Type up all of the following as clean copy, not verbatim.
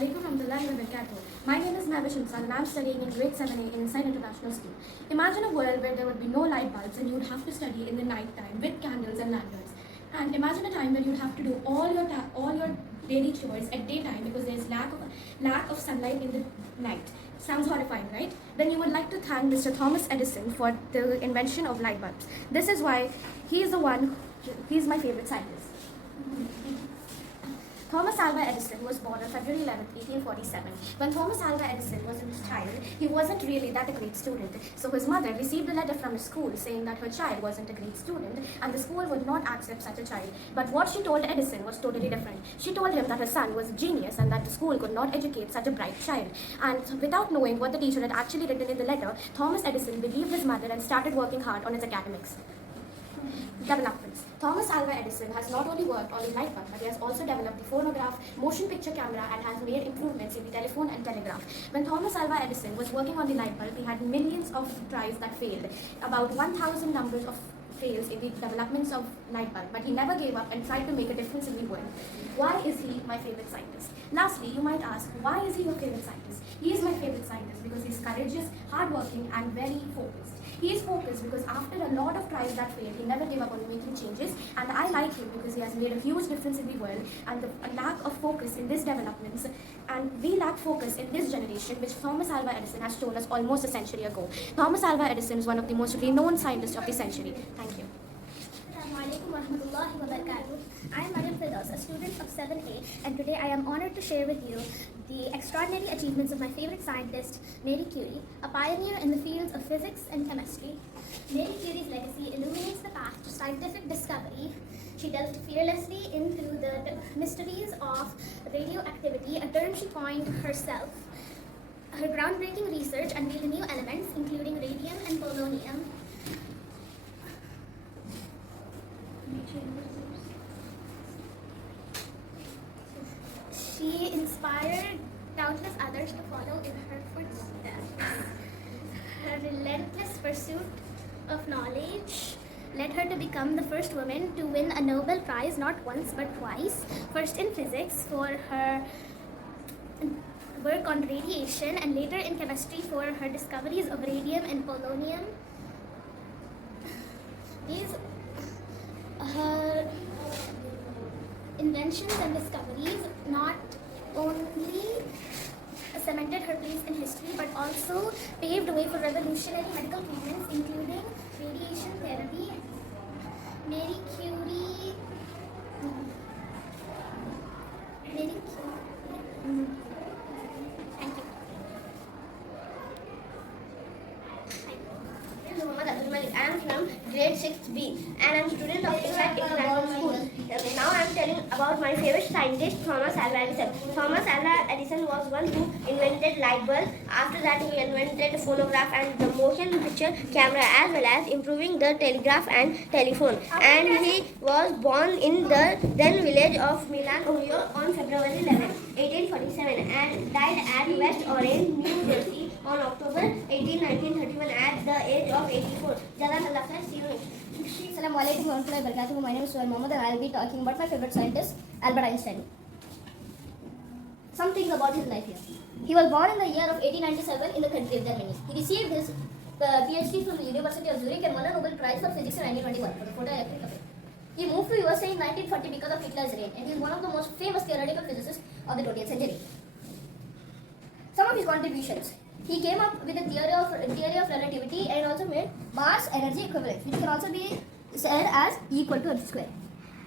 alaikum warahmatullahi wabarakatuh. My name is Mavish Insan and I am studying in grade 7A in Inside International School. Imagine a world where there would be no light bulbs and you would have to study in the night time with candles and lanterns. And imagine a time where you'd have to do all your daily chores at daytime because there's lack of sunlight in the night. Sounds horrifying, right? Then you would like to thank Mr. Thomas Edison for the invention of light bulbs. This is why he's my favorite scientist. Thomas Alva Edison was born on February 11, 1847. When Thomas Alva Edison was a child, he wasn't really that a great student. So his mother received a letter from his school saying that her child wasn't a great student and the school would not accept such a child. But what she told Edison was totally different. She told him that her son was a genius and that the school could not educate such a bright child. And without knowing what the teacher had actually written in the letter, Thomas Edison believed his mother and started working hard on his academics. Developments. Thomas Alva Edison has not only worked on the light bulb, but he has also developed the phonograph, motion picture camera, and has made improvements in the telephone and telegraph. When Thomas Alva Edison was working on the light bulb, he had millions of tries that failed, about 1,000 numbers of fails in the developments of light bulb, but he never gave up and tried to make a difference in the world. Why is he my favorite scientist? Lastly, you might ask, why is he your favorite scientist? He is my favorite scientist because he's courageous, hardworking, and very focused. He is focused because after a lot of tries that failed, he never gave up on making changes, and I like him because he has made a huge difference in the world, and the lack of focus in this developments, and we lack focus in this generation, which Thomas Alva Edison has told us almost a century ago. Thomas Alva Edison is one of the most renowned scientists of the century. Thank you. I am Mariam Firdaus, a student of 7A, and today I am honored to share with you the extraordinary achievements of my favorite scientist, Marie Curie, a pioneer in the fields of physics and chemistry. Marie Curie's legacy illuminates the path to scientific discovery. She delved fearlessly into the mysteries of radioactivity, a term she coined herself. Her groundbreaking research unveiled new elements, including radium and polonium. She inspired countless others to follow in her footsteps. Her relentless pursuit of knowledge led her to become the first woman to win a Nobel Prize not once but twice. First in physics for her work on radiation, and later in chemistry for her discoveries of radium and polonium. Her inventions and discoveries not only cemented her place in history but also paved the way for revolutionary medical treatments, including radiation therapy. Marie Curie. Thank you. I am from grade 6B and I am student of Inside International School. Now I am telling about my favorite scientist, Thomas Alva Edison. Thomas Alva Edison was one who invented light bulb. After that he invented phonograph and the motion picture camera, as well as improving the telegraph and telephone. And he was born in the then village of Milan, Ohio on February 11, 1847 and died at West Orange, New Jersey on October 18, 1931 at the age of 84. Jazakallah khair. See you next. Assalamu alaikum warahmatullahi wabarakatuh. My name is Suhail Mohammed and I will be talking about my favorite scientist, Albert Einstein. Some things about his life here. He was born in the year of 1897 in the country of Germany. He received his PhD from the University of Zurich and won a Nobel Prize for Physics in 1921 for the photoelectric effect. He moved to USA in 1940 because of Hitler's reign, and he is one of the most famous theoretical physicists of the 20th century. Some of his contributions. He came up with a theory of relativity and also made mass energy equivalence, which can also be said as equal to mc square.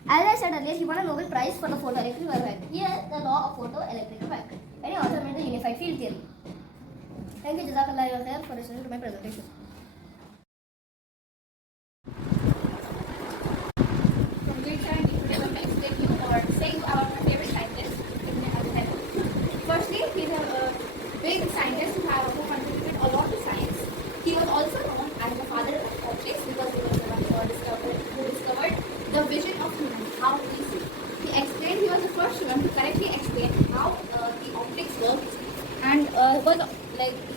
As I said earlier, he won a Nobel Prize for the photoelectric effect. Here, the law of photoelectric effect. And he also made the unified field theory. Thank you, Jazakallah khair, for listening to my presentation. From grade 7 today, I'm going to explain you or say about my favorite scientist, Ibn Al. Firstly, he's a big scientist who contributed a lot to science. He was also known as the father of optics because he was the one who discovered the vision of humans, how we see. He was the first one to correctly explain how the optics works, and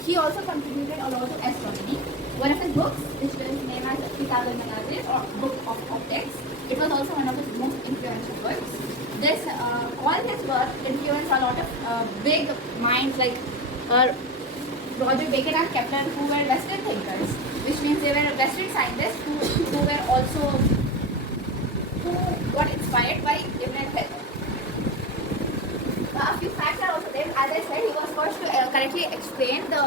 he also contributed a lot to astronomy. One of his books, which is named as Kitab al-Manazir or Book of Optics, it was also one of his most influential works. This all his work influenced a lot of big minds like Roger Bacon and Kepler, who were Western thinkers, which means they were Western scientists who were also who got inspired by Ibn Khaldun. A few facts are also there. As I said, he was first to correctly explain the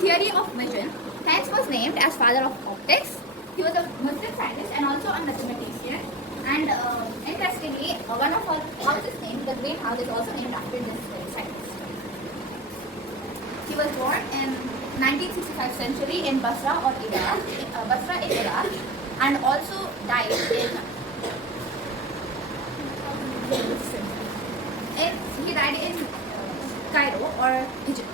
theory of vision. Hence was named as father of optics. He was a Muslim scientist and also a mathematician. And interestingly, one of our houses named, the Great House, is also named after this scientist. He was born in 1965 century in Basra or Iraq, Basra in Iraq, and also died he died in Cairo or Egypt.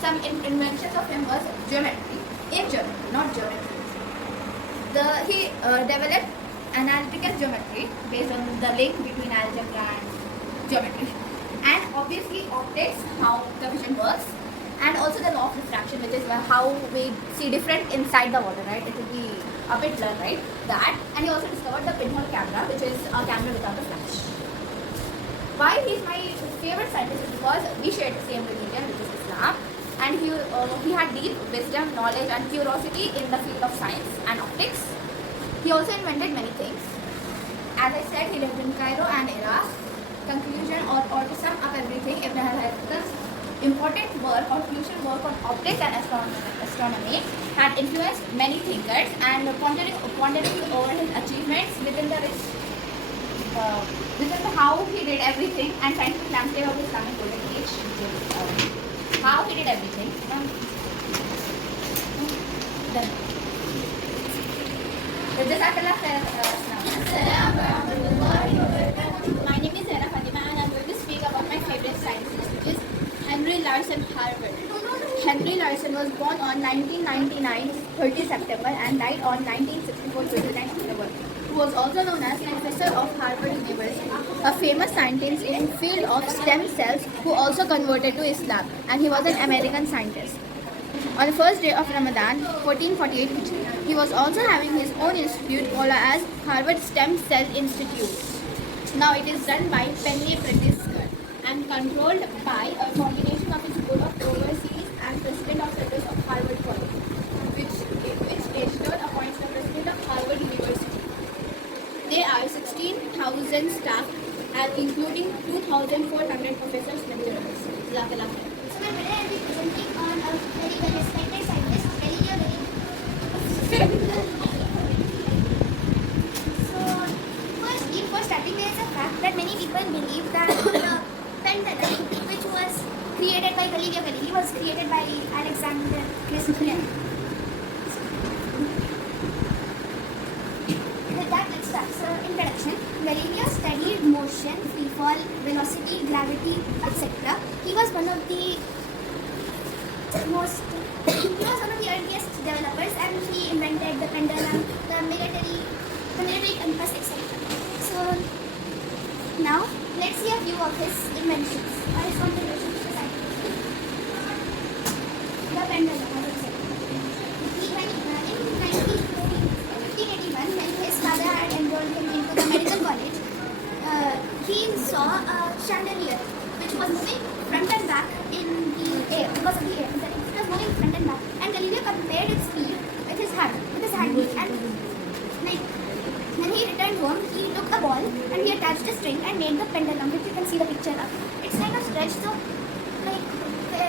Some inventions of him was geometry, in geometry, not geometry. He developed analytical geometry based on the link between algebra and geometry. And obviously optics, how the vision works, and also the law of refraction, which is how we see different inside the water, right? It will be a bit blurred, right? That. And he also discovered the pinhole camera, which is a camera without a flash. Why he's my favorite scientist is because we share the same religion, which is Islam, and he had deep wisdom, knowledge, and curiosity in the field of science and optics. He also invented many things. As I said, he lived in Cairo and Iraq. Conclusion or to sum up everything, Ibn Khaldun's important work or crucial work on optics and astronomy had influenced many thinkers, and pondering over his achievements within how he did everything and scientific landscape of the Islamic Golden Age. How he did everything. My name is Zara Fatima and I'm going to speak about my favorite scientist, which is Henry Larson Harvard. Henry Larson was born on 1999, 30 September and died on 1964, 29 October. Who was also known as professor of Harvard University, a famous scientist in the field of stem cells who also converted to Islam, and he was an American scientist. On the first day of Ramadan, 1448 Hijri, he was also having his own institute called as Harvard Stem Cell Institute. Now it is run by Penny Pritzker and controlled by a combination of its board of overseas and president of service of Harvard College, which Ashton appoints the president of Harvard University. There are 16,000 staff and including 2,400 professors and lecturers. Jazakallah khair. So today I will be presenting on a very well respected scientist, Galileo Galilei. So before starting, there is a fact that many people believe that the pendulum, which was created by Galileo Galilei, was created by Alexander Graham. With that, let's start. So, introduction. Galileo studied motion, free fall, velocity, gravity, etc. He was one of the earliest developers, and he invented the pendulum, the military compass, etc. So now let's see a few of his inventions or his contributions to science. The pendulum, as I said. In 1581, when his father had enrolled him into the medical college, he saw a chandelier which was moving front and back in the air because of the air. It was moving front and back, and Galileo compared its speed with his hand, and like when he returned home, he took a ball and he attached a string and made the pendulum, which you can see the picture of. It's kind of stretched, so like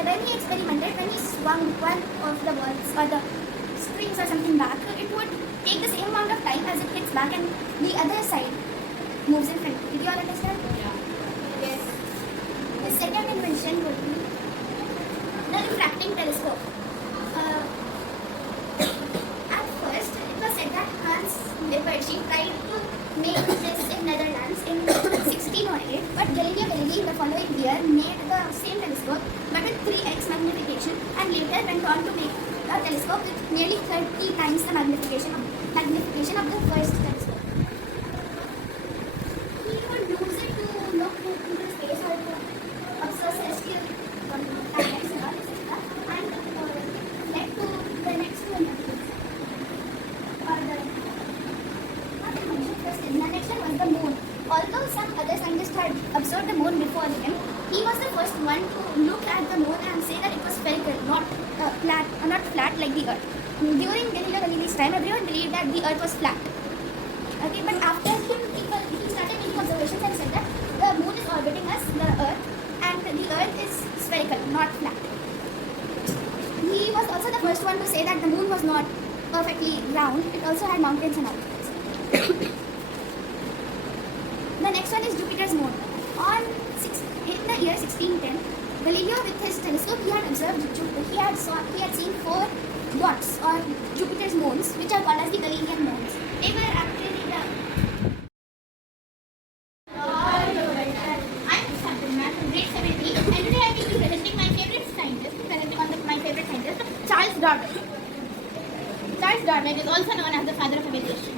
when he experimented, when he swung one of the balls or the strings or something back, it would take the same amount of time as it hits back and the other side moves in front. Did you all understand? Yeah. Yes. The second invention would be the refracting telescope. At first, it was said that Hans Lippershey tried to make this in Netherlands in 1608, but Galileo Galilei the following year made the same telescope but with 3x magnification, and later went on to make a telescope with nearly 30 times the magnification of the first telescope. He would use it to look into space or to observe celestial planets and all, etc. And led to the next two inventions. Or the not invention, first the next one was the moon. Although some other scientists had observed the moon before him, he was the first one to look at the moon and say that it was spherical, not flat like the Earth. During Galileo Galilei's time, everyone believed that the Earth was flat. Okay, but after him, he started making observations and said that the moon is orbiting us, the Earth, and the Earth is spherical, not flat. He was also the first one to say that the moon was not perfectly round, it also had mountains and all. The next one is Jupiter's moon. In the year 1610, Galileo with his telescope he had observed Jupiter. He had seen 4 dots or Jupiter's moons, which are called as the Galilean moons. They were actually the I'm Shaikpet from grade 7E, and today I will be presenting my favorite scientist, Charles Darwin. Charles Darwin is also known as the father of evolution.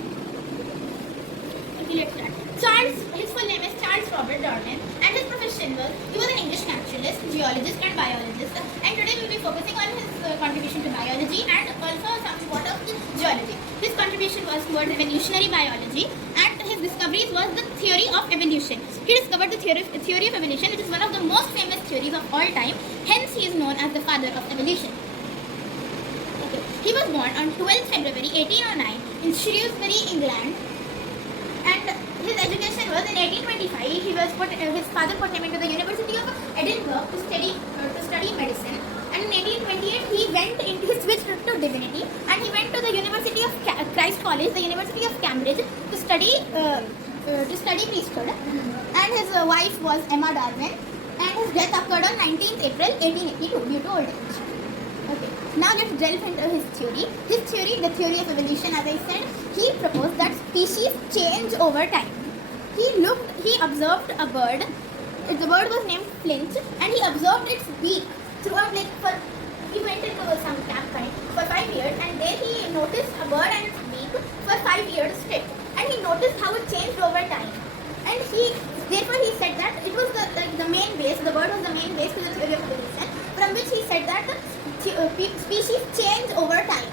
Okay, let's start. His full name is Charles Robert Darwin, and his profession he was an English naturalist, geologist, and biologist. And today we will be focusing on his contribution to biology and also somewhat of geology. His contribution was towards evolutionary biology, and his discoveries was the theory of evolution. He discovered the theory of evolution, which is one of the most famous theories of all time. Hence, he is known as the father of evolution. Okay. He was born on 12th February 1809 in Shrewsbury, England. And his education was in 1825. His father put him into the University of Edinburgh to study medicine. And in 1828 he switched to divinity, and he went to the University of Christ College, the University of Cambridge, to study priesthood. And his wife was Emma Darwin, and his death occurred on 19th April 1882 due to old age. Okay. Now let's delve into his theory. His theory, the theory of evolution, as I said, he proposed that species change over time. He observed a bird. The bird was named Flint, and he observed its beak throughout, he went into some campsite for 5 years, and there he noticed a bird and its beak for 5 years straight, and he noticed how it changed over time. And therefore he said that it was the main base. The bird was the main base to the theory of evolution, from which he said that species change over time.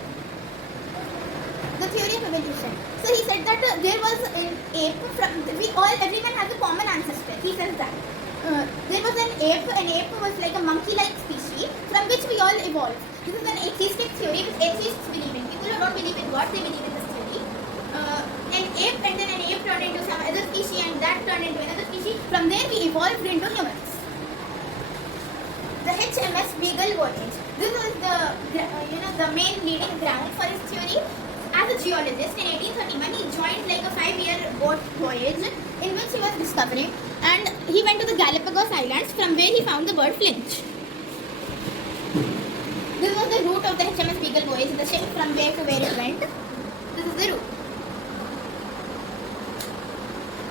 The theory of evolution. So he said that there was an ape. Everyone has a common ancestor. He says that there was an ape. An ape was like a monkey-like species from which we all evolved. This is an atheistic theory which atheists believe in. People who don't believe in God, they believe in this theory. An ape, and then an ape turned into some other species, and that turned into another species. From there we evolved into humans. The HMS Beagle voyage. This was the main leading ground for his theory. As a geologist in 1831, he joined a 5-year boat voyage in which he was discovering, and he went to the Galapagos Islands, from where he found the bird Flint. This was the route of the HMS Beagle voyage, the ship from where to where it went. This is the route.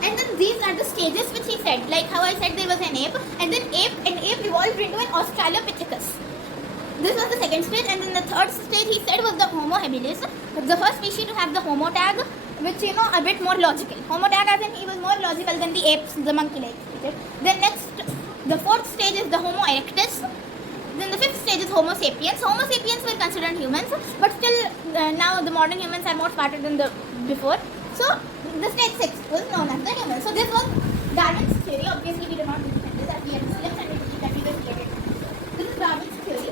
And then these are the stages which he said, like how I said there was an ape, and then an ape evolved into an Australopithecus. This was the second stage, and then the third stage he said was the Homo habilis, the first species to have the Homo tag, which a bit more logical. Homo tag as in he was more logical than the apes, the monkey-like species. Then the fourth stage is the Homo erectus. Then the fifth stage is Homo sapiens. Homo sapiens were considered humans, but still now the modern humans are more smarter than the before. So the stage 6 was known as the human. So this was Darwin's theory. Obviously we do not believe in this, as we have Muslims and we believe that we were created. This is Darwin's theory.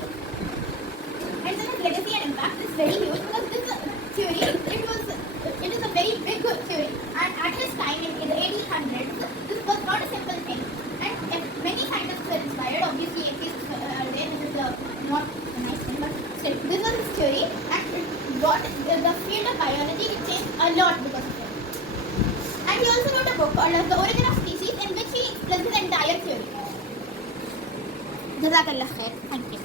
And then its legacy and impact is very huge, because this theory, it is a very big theory. And at his time in the 1800s, this was not a simple thing. And many scientists were inspired. Obviously atheists are there, this is not a nice thing, but still, this was his theory, and it got the field of biology, it changed a lot because of it. And he also wrote a book called The Origin of Species, in which he explains his entire theory. Jazakallah khair. Thank you.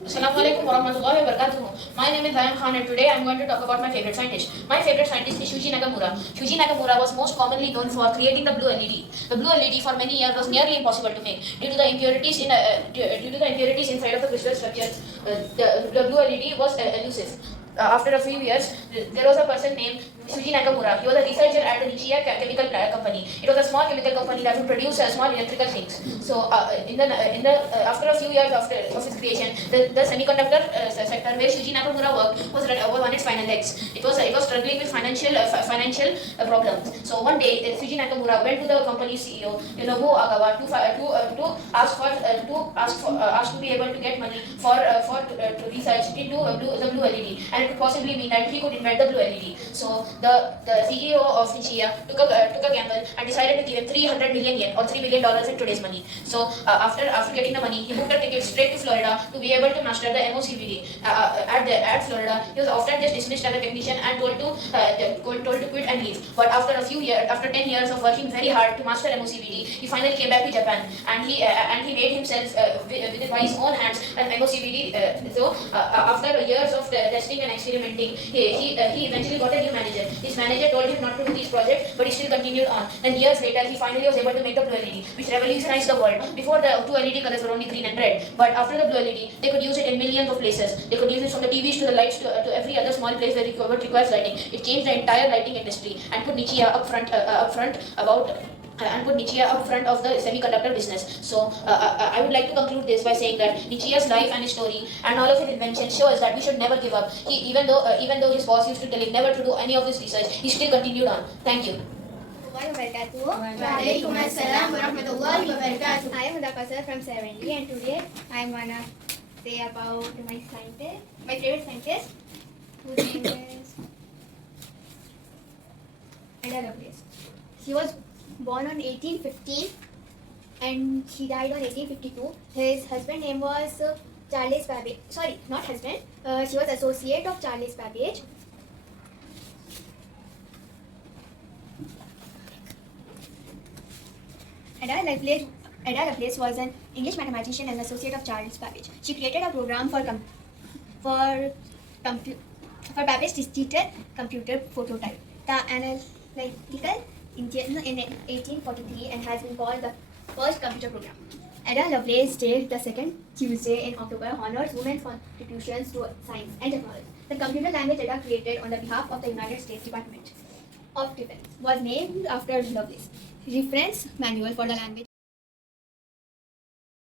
Assalamualaikum warahmatullahi wabarakatuh. My name is Zayan Khan, and today I am going to talk about my favorite scientist. My favorite scientist is Shuji Nakamura. Shuji Nakamura was most commonly known for creating the blue LED. The blue LED for many years was nearly impossible to make due to the impurities inside of the crystal structure. The blue LED was elusive. after a few years, there was a person named Shuji Nakamura. He was a researcher at the Nichia chemical company. It was a small chemical company that would produce small electrical things. So after a few years of its creation, the semiconductor sector where Shuji Nakamura worked was on its final legs. It was struggling with financial problems. So one day, Shuji Nakamura went to the company's CEO, Nobuo Agawa, to ask to be able to get money for to research into the blue LED, and it could possibly mean that he could invent the blue LED. So the CEO of Nichia took a gamble and decided to give him 300 million yen or $3 million in today's money. So after getting the money, he booked a ticket straight to Florida to be able to master the MOCVD. At Florida, he was often just dismissed as a technician and told to quit and leave. But after 10 years of working very hard to master MOCVD, he finally came back to Japan, and he made himself by his own hands an MOCVD. After years of testing and experimenting, he eventually got a new manager. His manager told him not to do these projects, but he still continued on. Then years later, he finally was able to make the blue LED, which revolutionized the world. Before, the two LED colors were only green and red, but after the blue LED, they could use it in millions of places. They could use it from the TVs to the lights to every other small place where it requires lighting. It changed the entire lighting industry and put Nichia up front of the semiconductor business. So I would like to conclude this by saying that Nichia's life and his story and all of his inventions show us that we should never give up. Even though his boss used to tell him never to do any of this research, he still continued on. Thank you. Waalaikum assalam warahmatullahi wabarakatuh. I am Mudakasa from 70, and today I am gonna say about my favorite scientist, whose name is Ada Lovelace. She was born on 1815 and she died on 1852. His husband name was Charles Babbage. Sorry, not husband. She was associate of Charles Babbage. Ada Lovelace was an English mathematician and associate of Charles Babbage. She created a program for Babbage-distributed computer prototype, the analytical in 1843, and has been called the first computer program. Ada Lovelace Day, the second Tuesday in October, honors women's contributions to science and technology. The computer language Ada created on the behalf of the United States Department of Defense was named after Lovelace. Reference manual for the language